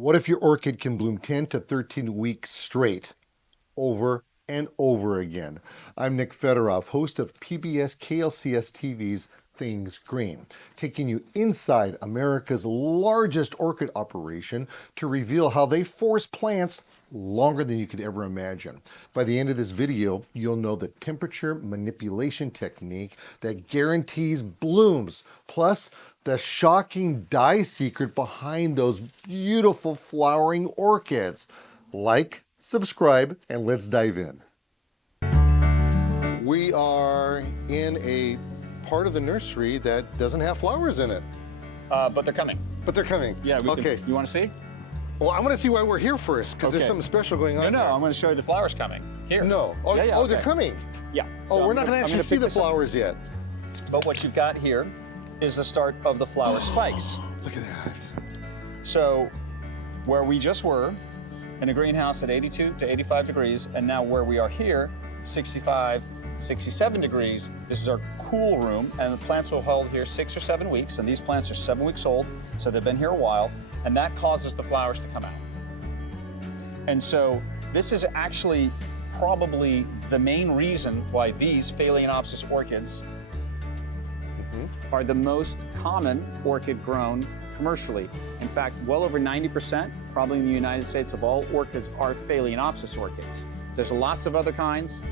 What if your orchid can bloom 10 to 13 weeks straight, over and over again? I'm Nick Federoff, host of PBS KLCS TV's Things Green, taking you inside America's largest orchid operation to reveal how they force plants longer than you could ever imagine. By the end of this video, you'll know the temperature manipulation technique that guarantees blooms, plus the shocking dye secret behind those beautiful flowering orchids. Like, subscribe, and let's dive in. We are in a part of the nursery that doesn't have flowers in it. But they're coming. But they're coming. Yeah, okay. You want to see? Well, I want to see why we're here first, because there's something special going on. No, I'm going to show you the flowers coming. Here. No. Oh, yeah, oh, they're coming. Yeah. So we're not going to actually see the flowers yet. But what you've got here is the start of the flower spikes. Look at that. So where we just were, in a greenhouse at 82 to 85 degrees, and now where we are here, 65, 67 degrees, this is our cool room, and the plants will hold here 6 or 7 weeks, and these plants are 7 weeks old, so they've been here a while, and that causes the flowers to come out. And so this is actually probably the main reason why these Phalaenopsis orchids are the most common orchid grown commercially. In fact, well over 90%, probably in the United States, of all orchids are Phalaenopsis orchids. There's lots of other kinds,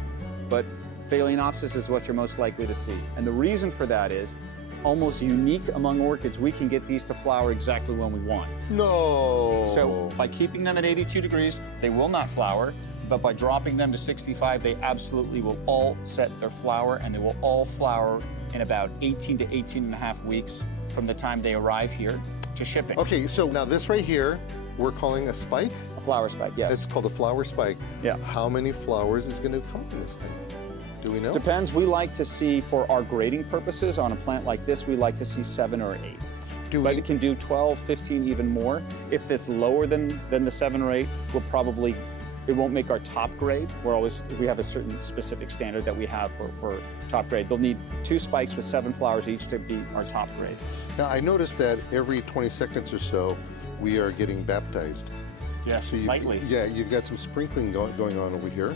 but Phalaenopsis is what you're most likely to see. And the reason for that is, almost unique among orchids, we can get these to flower exactly when we want. No. So by keeping them at 82 degrees, they will not flower, but by dropping them to 65, they absolutely will all set their flower, and they will all flower in about 18 to 18 and a half weeks from the time they arrive here to shipping. Okay, so now this right here, we're calling a spike? A flower spike, yes. It's called a flower spike. Yeah. How many flowers is going to come from this thing? Do we know? Depends. We like to see, for our grading purposes, on a plant like this, we like to see 7 or 8. But it can do 12, 15, even more. If it's lower than the 7 or 8, we'll probably, it won't make our top grade. We have a certain specific standard that we have for top grade. They'll need 2 spikes with 7 flowers each to be our top grade. Now, I noticed that every 20 seconds or so, we are getting baptized. Yes, So lightly. Yeah, you've got some sprinkling going on over here.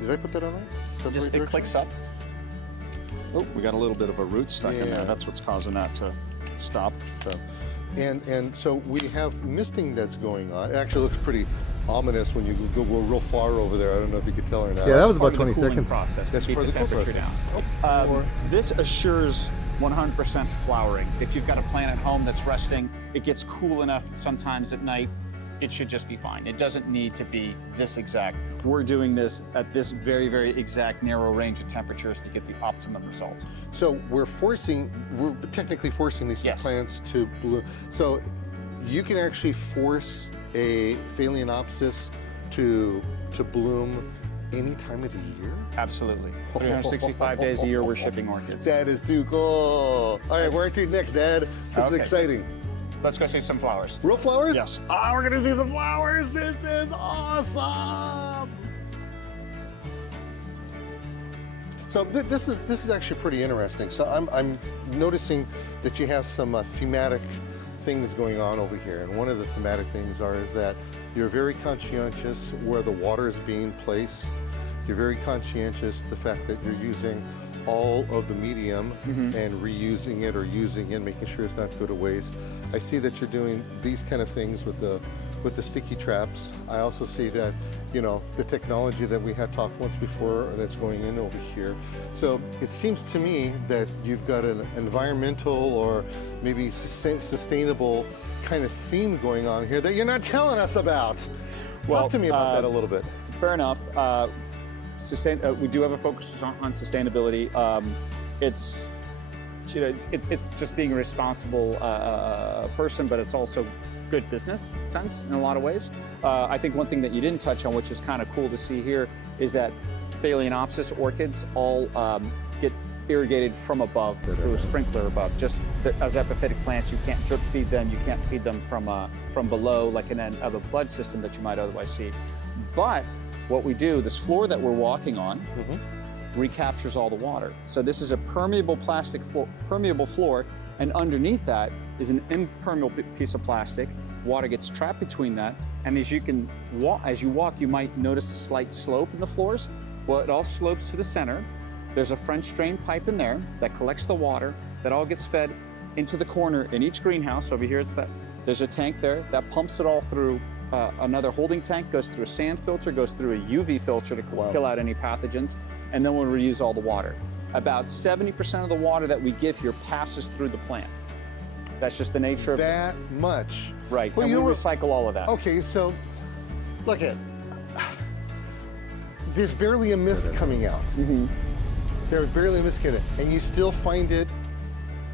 Did I put that on right? It clicks up. Oh, we got a little bit of a root stuck in there. That's what's causing that to stop. And so we have misting that's going on. It actually looks pretty ominous when you go real far over there. I don't know if you could tell or not. Yeah, that was about Part of 20 the cooling seconds. process That's to keep part the of the cool temperature down. This assures 100% flowering. If you've got a plant at home that's resting, it gets cool enough sometimes at night, it should just be fine. It doesn't need to be this exact. We're doing this at this very, very exact narrow range of temperatures to get the optimum result. So we're technically forcing these plants to bloom. So you can actually force a Phalaenopsis to bloom any time of the year? Absolutely. 365 days a year we're shipping orchids. That is too cool. All right, where to next, Dad? This is exciting. Let's go see some flowers. Real flowers? Yes. Ah, we're gonna see some flowers. This is awesome. So this is actually pretty interesting. So I'm noticing that you have some thematic things going on over here, and one of the thematic things is that you're very conscientious where the water is being placed. You're very conscientious the fact that you're using all of the medium and reusing it or using it, making sure it's not go to waste. I see that you're doing these kind of things with the sticky traps. I also see that, you know, the technology that we had talked once before that's going in over here. So it seems to me that you've got an environmental or maybe sustainable kind of theme going on here that you're not telling us about. Talk to me about that a little bit. Fair enough. We do have a focus on sustainability. It's just being a responsible person, but it's also good business sense in a lot of ways. I think one thing that you didn't touch on, which is kind of cool to see here, is that Phalaenopsis orchids all get irrigated from above through a sprinkler above. Just as epiphytic plants, you can't drip feed them. You can't feed them from below like in a flood system that you might otherwise see. But what we do, this floor that we're walking on, recaptures all the water. So this is a permeable plastic permeable floor, and underneath that is an impermeable piece of plastic. water gets trapped between that. And as you walk, you might notice a slight slope in the floors. Well, it all slopes to the center. There's a French drain pipe in there that collects the water that all gets fed into the corner in each greenhouse. Over here, there's a tank there that pumps it all through another holding tank, goes through a sand filter, goes through a UV filter to kill out any pathogens, and then we'll reuse all the water. About 70% of the water that we give here passes through the plant. That's just the nature of that much. Right, Well, and we you know recycle all of that. Okay, so look at, there's barely a mist coming out. There's barely a mist coming out, and you still find it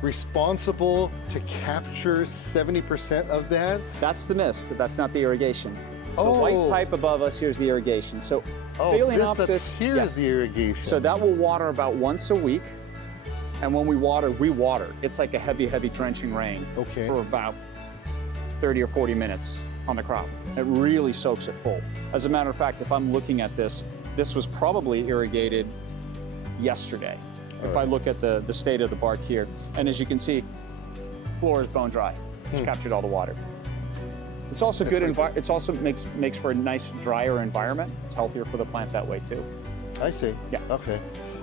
responsible to capture 70% of that? That's the mist, that's not the irrigation. The Oh. white pipe above us, here's the irrigation. So Phalaenopsis, this up here is the irrigation. So that will water about once a week. And when we water. It's like a heavy, heavy drenching rain for about 30 or 40 minutes on the crop. It really soaks it full. As a matter of fact, if I'm looking at this was probably irrigated yesterday. If I look at the state of the bark here. And as you can see, floor is bone dry. It's captured all the water. It's also good. It's also makes for a nice, drier environment. It's healthier for the plant that way too. I see. Yeah. Okay.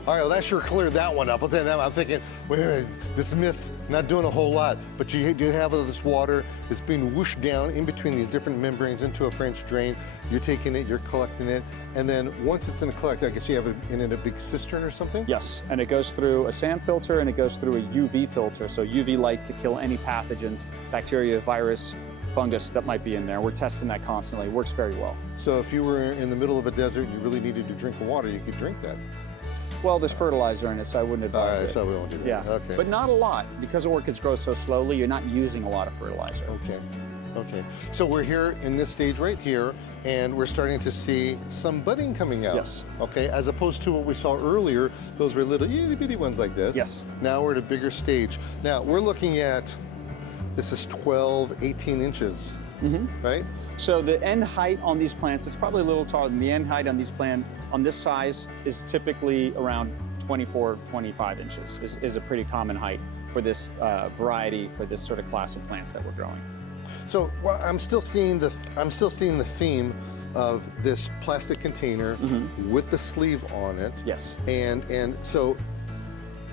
All right, well, that sure cleared that one up. But then I'm thinking, wait a minute, this mist not doing a whole lot, but you have all this water that's being whooshed down in between these different membranes into a French drain. You're taking it, you're collecting it, and then once it's in a collector, I guess you have it in a big cistern or something? Yes, and it goes through a sand filter and it goes through a UV filter, so UV light to kill any pathogens, bacteria, virus, fungus that might be in there. We're testing that constantly. It works very well. So if you were in the middle of a desert and you really needed to drink the water, you could drink that? Well, there's fertilizer in it, so I wouldn't advise it. So we won't do that. Yeah, Okay. but not a lot. Because orchids grow so slowly, you're not using a lot of fertilizer. Okay. So we're here in this stage right here, and we're starting to see some budding coming out. Yes. Okay, as opposed to what we saw earlier, those were little itty bitty ones like this. Yes. Now we're at a bigger stage. Now we're looking at, this is 12, 18 inches, right? So the end height on these plants is probably a little taller than the end height on these plants. On this size is typically around 24, 25 inches is a pretty common height for this variety, for this sort of class of plants that we're growing. So I'm still seeing the theme of this plastic container with the sleeve on it. Yes. And so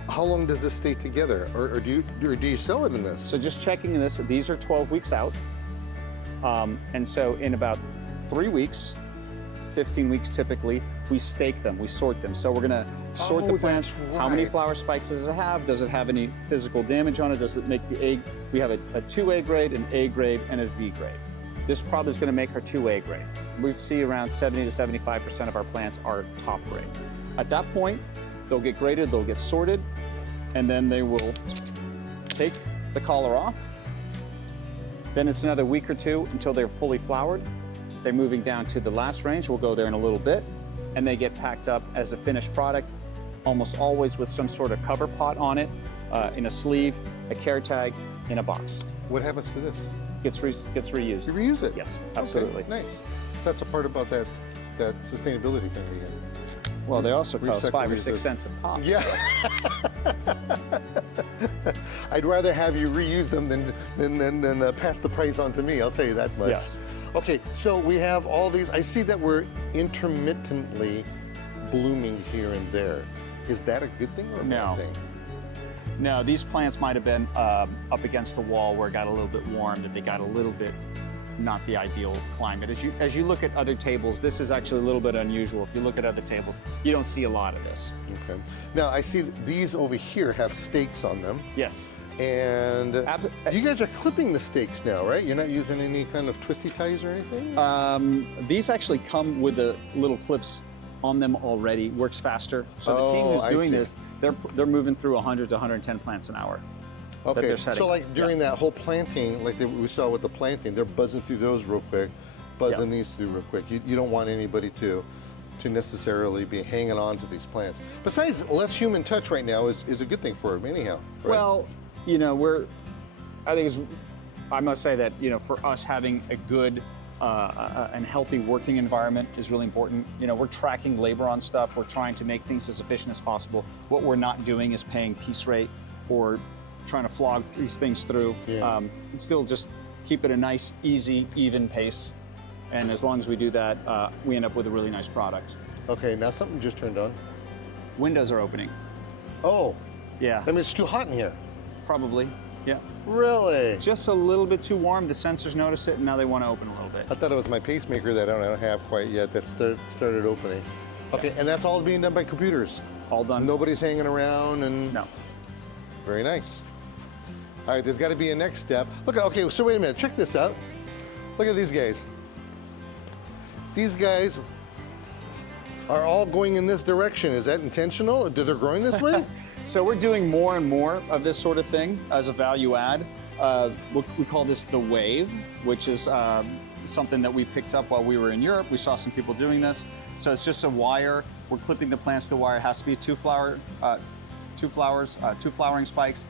how long does this stay together, or do you sell it in this? So just checking this, these are 12 weeks out. And so in about 3 weeks, 15 weeks typically, we stake them, we sort them. So we're gonna sort the plants. That's How many right. flower spikes does it have? Does it have any physical damage on it? Does it make the A? We have a 2A grade, an A grade, and a V grade. This probably is gonna make our 2A grade. We see around 70 to 75% of our plants are top grade. At that point, they'll get graded, they'll get sorted, and then they will take the collar off. Then it's another week or two until they're fully flowered. They're moving down to the last range. We'll go there in a little bit. And they get packed up as a finished product, almost always with some sort of cover pot on it, in a sleeve, a care tag, in a box. What happens to this? Gets reused. You reuse it? Yes, absolutely. Okay, nice. So that's a part about that sustainability thing again. Well, they also cost Recycle, 5 or reuse 6 it. cents a pop. Yeah. I'd rather have you reuse them than pass the price on to me, I'll tell you that much. Yes. Okay, so we have all these. I see that we're intermittently blooming here and there. Is that a good thing or a No. bad thing? No, these plants might have been up against a wall where it got a little bit warm, that they got a little bit not the ideal climate. As you look at other tables, this is actually a little bit unusual. If you look at other tables, you don't see a lot of this. Okay. Now I see these over here have stakes on them. Yes. And you guys are clipping the stakes now, right? You're not using any kind of twisty ties or anything? These actually come with the little clips on them already. Works faster. So the team who's I doing see. this, they're moving through 100 to 110 plants an hour. That Okay, they're setting so up. like during that whole planting, like we saw with the planting, they're buzzing through those real quick, buzzing these through real quick. You don't want anybody to necessarily be hanging on to these plants. Besides, less human touch right now is a good thing for them anyhow. Right? Well, I must say that, for us having a good and healthy working environment is really important. We're tracking labor on stuff. We're trying to make things as efficient as possible. What we're not doing is paying piece rate or trying to flog these things through. Yeah. It's still just keep it a nice, easy, even pace. And as long as we do that, we end up with a really nice product. Okay, now something just turned on. Windows are opening. Oh, Yeah, I mean, it's too hot in here. probably. Yeah. Really? Just a little bit too warm. The sensors notice it, and now they want to open a little bit. I thought it was my pacemaker that I don't have quite yet that started opening. Okay, and that's all being done by computers. All done. Nobody's hanging around and... No. Very nice. All right, there's got to be a next step. Look, okay, so wait a minute, check this out. Look at these guys. These guys are all going in this direction. Is that intentional? Do they growing this way? So we're doing more and more of this sort of thing as a value add. We call this the wave, which is something that we picked up while we were in Europe. We saw some people doing this. So it's just a wire. We're clipping the plants to the wire. It has to be two flowering spikes.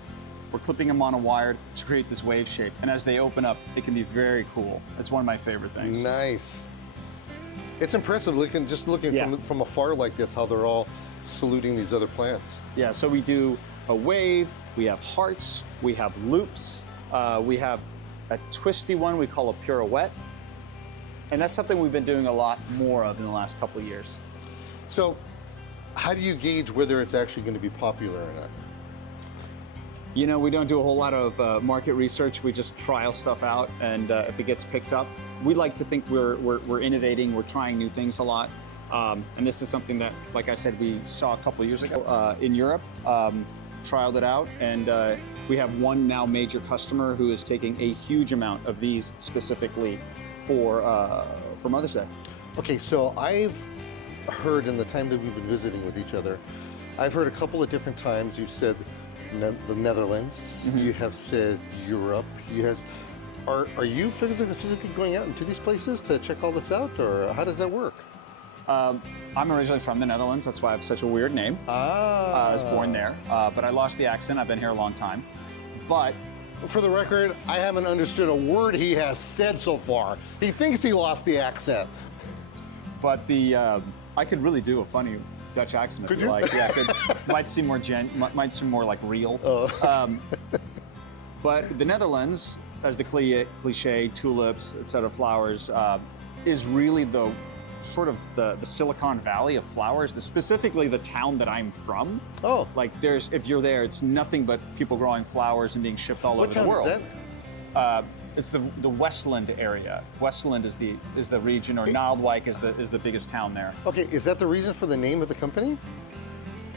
We're clipping them on a wire to create this wave shape. And as they open up, it can be very cool. It's one of my favorite things. Nice. It's impressive looking from afar like this, how they're all saluting these other plants. Yeah, so we do a wave, we have hearts, we have loops, we have a twisty one we call a pirouette. And that's something we've been doing a lot more of in the last couple of years. So how do you gauge whether it's actually going to be popular or not? You know, we don't do a whole lot of market research. We just trial stuff out, and if it gets picked up, we like to think we're innovating, we're trying new things a lot. And this is something that, like I said, we saw a couple of years ago in Europe, trialed it out, and we have one now major customer who is taking a huge amount of these specifically for Mother's Day. Okay, so I've heard in the time that we've been visiting with each other, I've heard a couple of different times you've said the Netherlands, you have said Europe, are you physically going out into these places to check all this out, or how does that work? I'm originally from the Netherlands, that's why I have such a weird name. I was born there, but I lost the accent. I've been here a long time. But for the record, I haven't understood a word he has said so far. He thinks he lost the accent. But I could really do a funny Dutch accent if Could you you? like. Yeah, might seem more like real. But the Netherlands, as the cliche, tulips, etc., flowers, is really the sort of the Silicon Valley of flowers. Specifically, the town that I'm from. Oh, Like if you're there, it's nothing but people growing flowers and being shipped all what over the town world. is that? It's the Westland area. Westland is the region, or Naaldwijk is the biggest town there. Okay, is that the reason for the name of the company?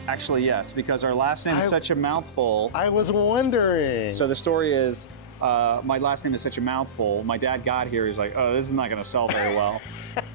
Actually, yes, because our last name is such a mouthful. I was wondering. So the story is, my last name is such a mouthful. My dad got here, he's like, oh, this is not gonna sell very well.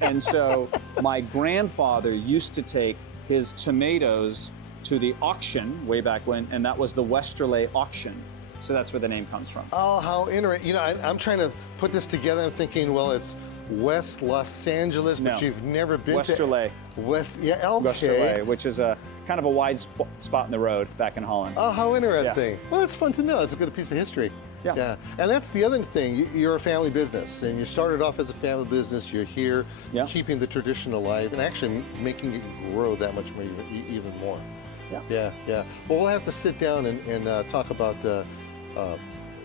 And so my grandfather used to take his tomatoes to the auction way back when, and that was the Westerlee auction. So that's where the name comes from. Oh, how interesting. You know, I'm trying to put this together. I'm thinking, well, it's West Los Angeles, but No. you've never been Westerlee. to... Yeah, okay. Westerlee, which is a kind of a wide spot in the road back in Holland. Oh, how interesting. Well, it's fun to know. It's a good piece of history. Yeah. And that's the other thing. You're a family business, and you started off as a family business. You're here keeping the tradition alive and actually making it grow that much more, even more. Yeah. Yeah. Well, we'll have to sit down and talk about the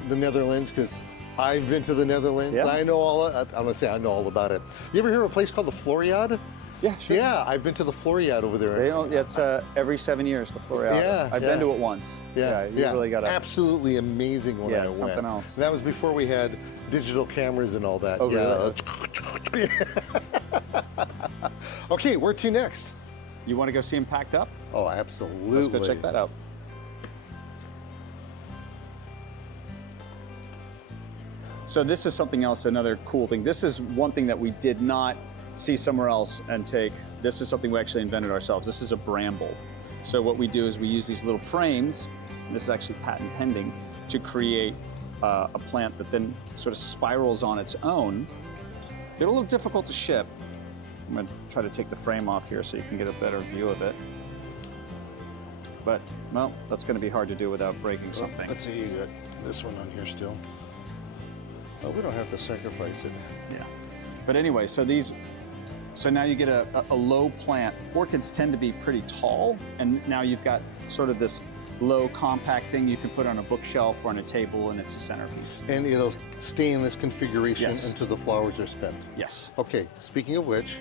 Netherlands, because I've been to the Netherlands. Yeah. I know I'm gonna say I know all about it. You ever hear of a place called the Floriade? Yeah, sure. Yeah, I've been to the Floriade over there. It's every 7 years, the Floriade. Yeah, I've been to it once. You really got to. Absolutely amazing when I went. Yeah, something else. That was before we had digital cameras and all that. Oh, really? Okay, where to next? You want to go see them packed up? Oh, absolutely. Let's go check that out. So this is something else, another cool thing. This is one thing that we did not see somewhere else and take. This is something we actually invented ourselves. This is a bramble. So what we do is we use these little frames, and this is actually patent pending, to create a plant that then sort of spirals on its own. They're a little difficult to ship. I'm going to try to take the frame off here so you can get a better view of it. But, well, that's going to be hard to do without breaking something. Let's see, you got this one on here still. Oh, we don't have to sacrifice it. Yeah. But anyway, so now you get a low plant. Orchids tend to be pretty tall, and now you've got sort of this low, compact thing you can put on a bookshelf or on a table, and it's a centerpiece. And it'll stay in this configuration Yes. until the flowers are spent. Yes. Okay, speaking of which,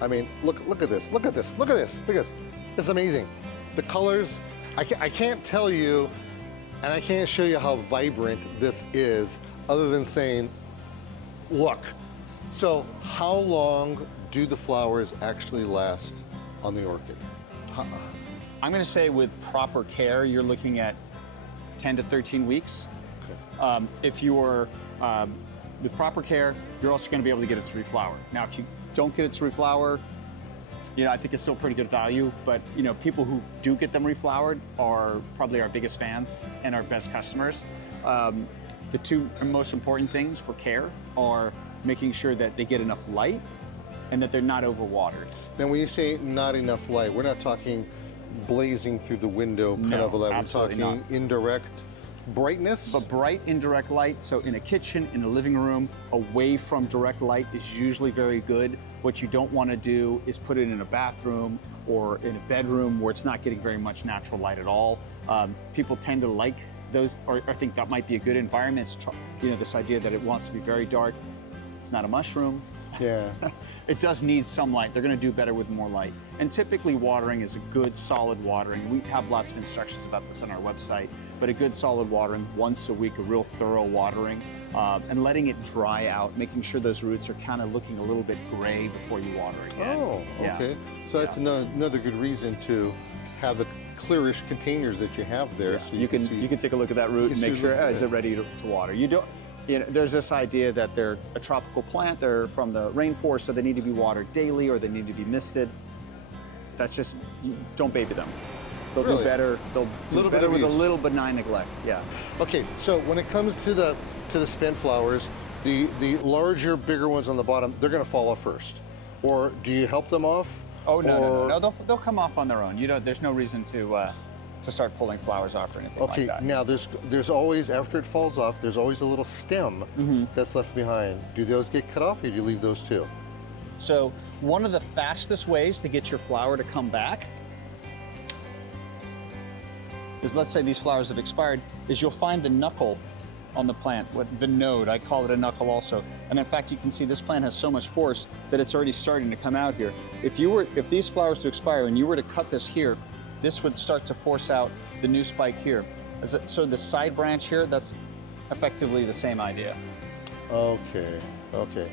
I mean, look at this, look at this, look at this, look at this. It's amazing. The colors, I can't tell you, and I can't show you how vibrant this is, other than saying, look. So how long do the flowers actually last on the orchid? I'm going to say with proper care, you're looking at 10 to 13 weeks. Okay. If you're with proper care, you're also going to be able to get it to reflower. Now, if you don't get it to reflower, you know, I think it's still pretty good value, but you know, people who do get them reflowered are probably our biggest fans and our best customers. The two most important things for care are making sure that they get enough light and that they're not overwatered. Now, when you say not enough light, we're not talking blazing through the window kind No, of a light. We're absolutely talking not. indirect brightness. But bright indirect light, so in a kitchen, in a living room, away from direct light is usually very good. What you don't want to do is put it in a bathroom or in a bedroom where it's not getting very much natural light at all. People tend to like those or think that might be a good environment. It's, you know, this idea that it wants to be very dark. It's not a mushroom. Yeah. It does need some light. They're going to do better with more light. And typically watering is a good solid watering. We have lots of instructions about this on our website, but a good solid watering once a week, a real thorough watering, and letting it dry out, making sure those roots are kind of looking a little bit gray before you water again. Oh, okay. Yeah. So that's another good reason to have the clearish containers that you have there. Yeah. So You can take a look at that root and make sure, is it ready to water? You don't. You know, there's this idea that they're a tropical plant, they're from the rainforest, so they need to be watered daily or they need to be misted. That's just, don't baby them. They'll Really? do better. They'll do Little bit better of with a use. little benign neglect. Yeah. Okay, so when it comes to the spent flowers, the larger, bigger ones on the bottom, they're going to fall off first. Or do you help them off? Oh no, Or- no. They'll come off on their own. You don't. There's no reason to start pulling flowers off or anything Okay, like that. now there's always, after it falls off, there's always a little stem that's left behind. Do those get cut off or do you leave those too? So one of the fastest ways to get your flower to come back is, let's say these flowers have expired, is you'll find the knuckle on the plant, the node, I call it a knuckle also. And in fact, you can see this plant has so much force that it's already starting to come out here. If these flowers to expire and you were to cut this here, this would start to force out the new spike here. So the side branch here, that's effectively the same idea. Okay, okay.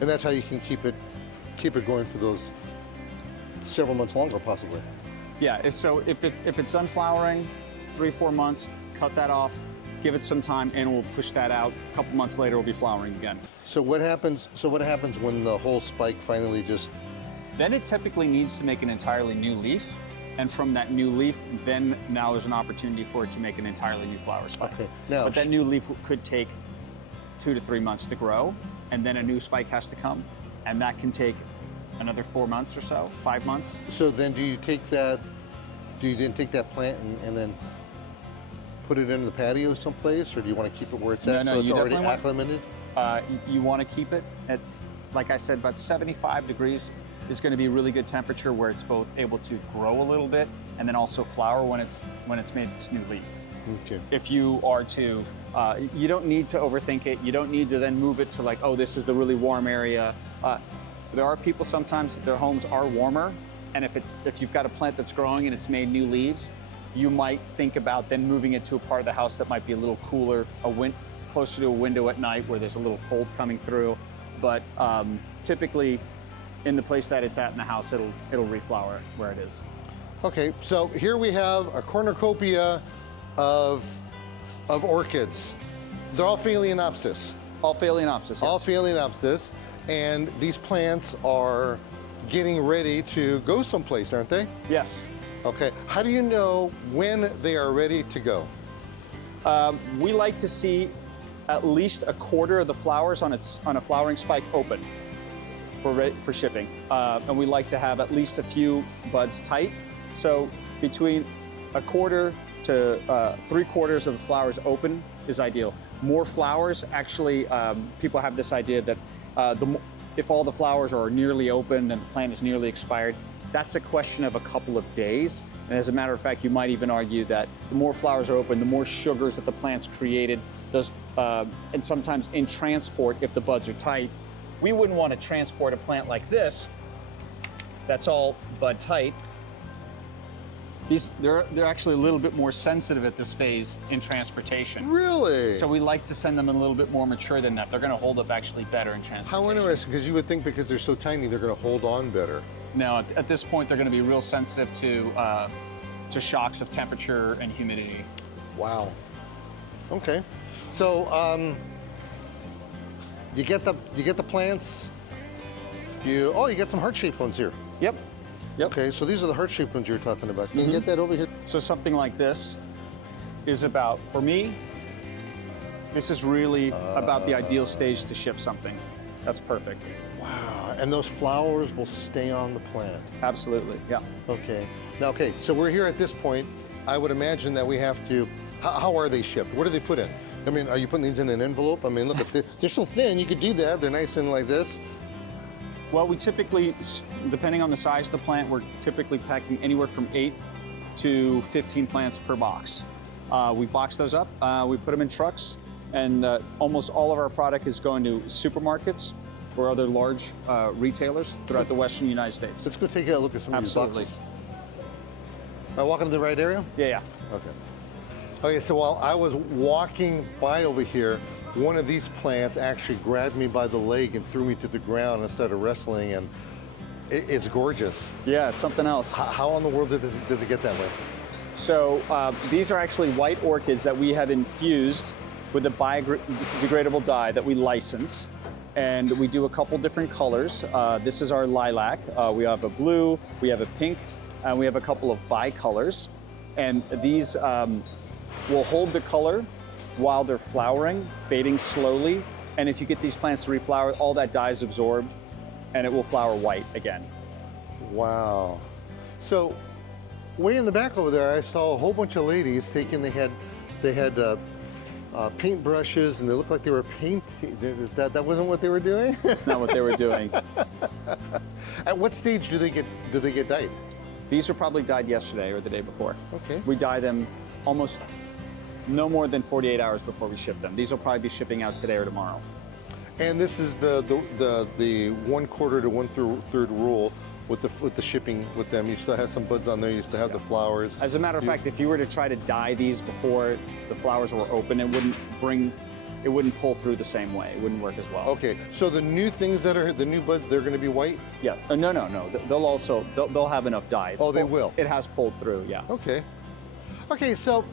And that's how you can keep it going for those several months longer, possibly. Yeah, if it's done flowering, 3-4 months, cut that off, give it some time, and we'll push that out. A couple months later, it'll be flowering again. So what happens when the whole spike finally just... Then it typically needs to make an entirely new leaf, and from that new leaf, then now there's an opportunity for it to make an entirely new flower spike. Okay, now... But that new leaf could take 2 to 3 months to grow, and then a new spike has to come, and that can take another 4 months or so, 5 months. So then do you then take that plant and then put it in the patio someplace, or do you want to keep it where it's at No, so it's you already definitely want- acclimated? You want to keep it at, like I said, about 75 degrees is going to be a really good temperature where it's both able to grow a little bit and then also flower when it's made its new leaf. Okay. If you are to, you don't need to overthink it. You don't need to then move it to like, oh, this is the really warm area. There are people sometimes their homes are warmer, and if you've got a plant that's growing and it's made new leaves, you might think about then moving it to a part of the house that might be a little cooler, closer to a window at night where there's a little cold coming through. But typically, in the place that it's at in the house, it'll reflower where it is. Okay, so here we have a cornucopia of orchids. They're all Phalaenopsis. All Phalaenopsis, yes. All Phalaenopsis, and these plants are getting ready to go someplace, aren't they? Yes. Okay, how do you know when they are ready to go? We like to see at least a quarter of the flowers on a flowering spike open for shipping. And we like to have at least a few buds tight. So between a quarter to 3/4 of the flowers open is ideal. More flowers, actually, people have this idea that if all the flowers are nearly open and the plant is nearly expired, that's a question of a couple of days. And as a matter of fact, you might even argue that the more flowers are open, the more sugars that the plant's created, and sometimes in transport, if the buds are tight. We wouldn't want to transport a plant like this that's all bud tight. They're actually a little bit more sensitive at this phase in transportation. Really? So we like to send them a little bit more mature than that. They're going to hold up actually better in transportation. How interesting, because you would think because they're so tiny, they're going to hold on better. No, at this point, they're going to be real sensitive to shocks of temperature and humidity. Wow. Okay. So you get the plants. You get some heart-shaped ones here. Yep. Okay, so these are the heart-shaped ones you're talking about. Can you get that over here? So something like this is about, for me, this is really about the ideal stage to ship something. That's perfect. Wow, and those flowers will stay on the plant. Absolutely, yeah. Okay. Now, okay, so we're here at this point. I would imagine that we have to, how are they shipped? What do they put in? I mean, are you putting these in an envelope? I mean, look, they're so thin, you could do that. They're nice and like this. Well, we typically, depending on the size of the plant, we're typically packing anywhere from 8 to 15 plants per box. We box those up, we put them in trucks, and almost all of our product is going to supermarkets or other large retailers throughout the western United States. Let's go take a look at some Absolutely. of these boxes. Am I walking to the right area? Yeah. Okay. Okay, so while I was walking by over here, one of these plants actually grabbed me by the leg and threw me to the ground and started wrestling, and it's gorgeous. Yeah, it's something else. How in the world does it get that way? So these are actually white orchids that we have infused with a biodegradable dye that we license. And we do a couple different colors. This is our lilac. We have a blue, we have a pink, and we have a couple of bicolors. And these will hold the color while they're flowering, fading slowly. And if you get these plants to reflower, all that dye is absorbed and it will flower white again. Wow. So way in the back over there, I saw a whole bunch of ladies taking, they had paint brushes, and they looked like they were painting. That wasn't what they were doing? That's not what they were doing. At what stage do they get dyed? These were probably dyed yesterday or the day before. Okay. We dye them almost no more than 48 hours before we ship them. These will probably be shipping out today or tomorrow. And this is the 1/4 to 1/3 rule with the shipping with them. You still have some buds on there. You still have the flowers. As a matter of fact, if you were to try to dye these before the flowers were open, it wouldn't pull through the same way. It wouldn't work as well. Okay, so the new things that are the new buds, they're going to be white? Yeah. No. They'll have enough dye. They will. It has pulled through. Yeah. Okay. Okay, so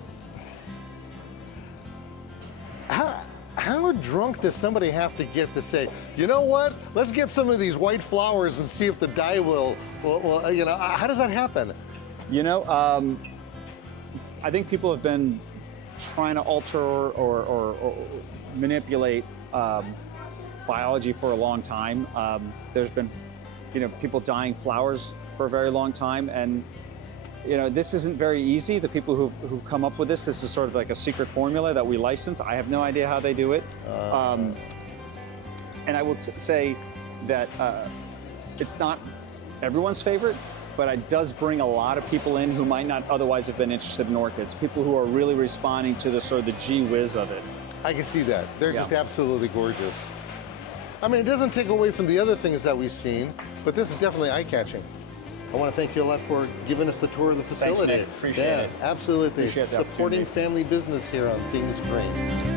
how drunk does somebody have to get to say, you know what? Let's get some of these white flowers and see if the dye will how does that happen? I think people have been trying to alter or manipulate biology for a long time. There's been, people dyeing flowers for a very long time, and this isn't very easy. The people who've come up with this is sort of like a secret formula that we license. I have no idea how they do it. And I would say that it's not everyone's favorite, but it does bring a lot of people in who might not otherwise have been interested in orchids. People who are really responding to the sort of the gee whiz of it. I can see that. They're just absolutely gorgeous. I mean, it doesn't take away from the other things that we've seen, but this is definitely eye-catching. I want to thank you a lot for giving us the tour of the facility. Thanks, Nick. Appreciate it. Absolutely. Appreciate the Supporting opportunity. family business here on Things Green.